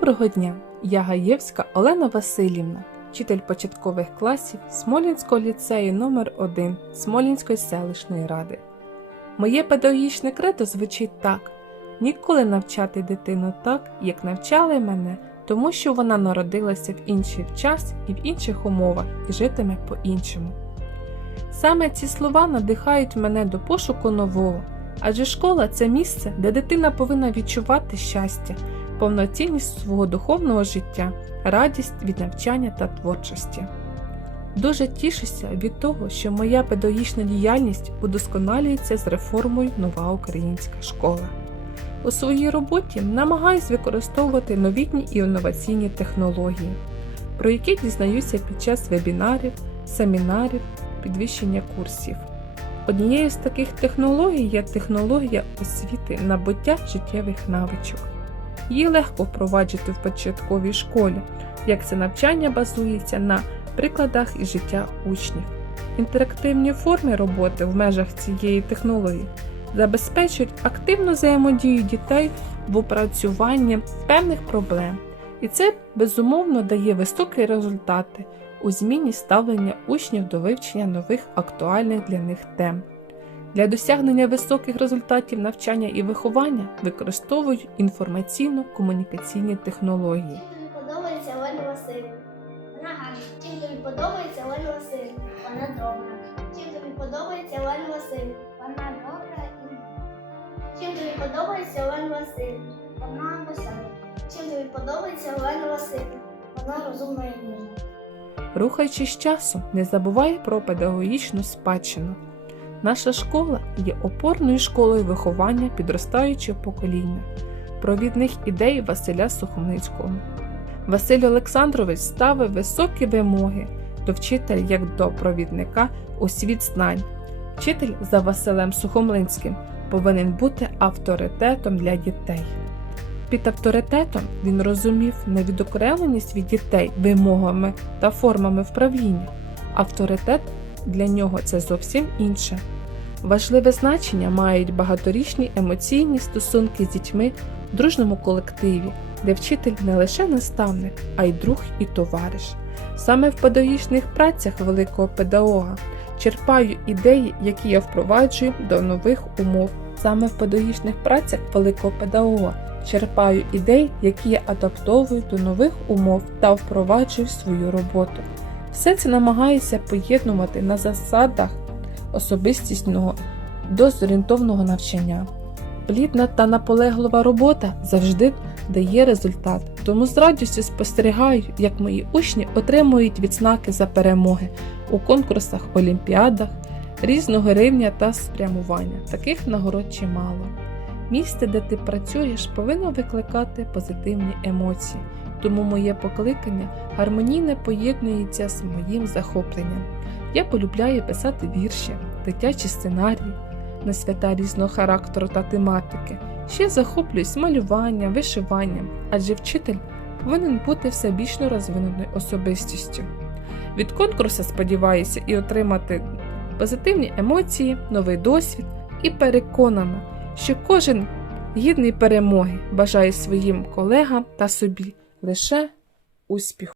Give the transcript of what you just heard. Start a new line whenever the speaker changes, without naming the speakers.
Доброго дня! Я Гаєвська Олена Васильівна, вчитель початкових класів Смолінського ліцею номер 1 Смолінської селищної ради. Моє педагогічне кредо звучить так: ніколи навчати дитину так, як навчали мене, тому що вона народилася в інший час і в інших умовах і житиме по-іншому. Саме ці слова надихають мене до пошуку нового, адже школа це місце, де дитина повинна відчувати щастя, повноцінність свого духовного життя, радість від навчання та творчості. Дуже тішуся від того, що моя педагогічна діяльність удосконалюється з реформою Нова Українська школа. У своїй роботі намагаюсь використовувати новітні і інноваційні технології, про які дізнаюся під час вебінарів, семінарів, підвищення курсів. Однією з таких технологій є технологія освіти набуття життєвих навичок. Її легко впроваджувати в початковій школі, як це навчання базується на прикладах із життя учнів. Інтерактивні форми роботи в межах цієї технології забезпечують активну взаємодію дітей в опрацюванні певних проблем, і це безумовно дає високі результати у зміні ставлення учнів до вивчення нових актуальних для них тем. Для досягнення високих результатів навчання і виховання використовують інформаційно-комунікаційні технології.
Тобі подобається Олена Васильівна? Вона гарна. Чим тобі подобається Олена Васильівна? Вона добра. Чим тобі подобається Олена Васильівна? Вона добра і Чим тобі подобається Олена Васильівна? Вона весела. Чим тобі подобається Олена Васильівна? Вона розумна і ніжна.
Рухаючись з часом, не забувай про педагогічну спадщину. Наша школа є опорною школою виховання підростаючого покоління, провідних ідей Василя Сухомницького. Василь Олександрович ставив високі вимоги до вчителя як до провідника у світ знань. Вчитель за Василем Сухомлинським повинен бути авторитетом для дітей. Під авторитетом він розумів невідокремленість від дітей вимогами та формами вправління. Авторитет для нього це зовсім інше. Важливе значення мають багаторічні емоційні стосунки з дітьми в дружному колективі, де вчитель не лише наставник, а й друг і товариш. Саме в педагогічних працях великого педагога черпаю ідеї, які я впроваджую до нових умов. Саме в педагогічних працях великого педагога черпаю ідей, які я адаптовую до нових умов та впроваджую в свою роботу. Все це намагаюся поєднувати на засадах особистісного до зорієнтовного навчання. Плідна та наполеглива робота завжди дає результат, тому з радістю спостерігаю, як мої учні отримують відзнаки за перемоги у конкурсах, олімпіадах різного рівня та спрямування. Таких нагород чимало. Місце, де ти працюєш, повинно викликати позитивні емоції, тому моє покликання гармонійно поєднується з моїм захопленням. Я полюбляю писати вірші, дитячі сценарії на свята різного характеру та тематики. Ще захоплююсь малюванням, вишиванням, адже вчитель повинен бути все більш розвиненою особистістю. Від конкурсу сподіваюся і отримати позитивні емоції, новий досвід і переконана, що кожен гідний перемоги бажає своїм колегам та собі лише успіху.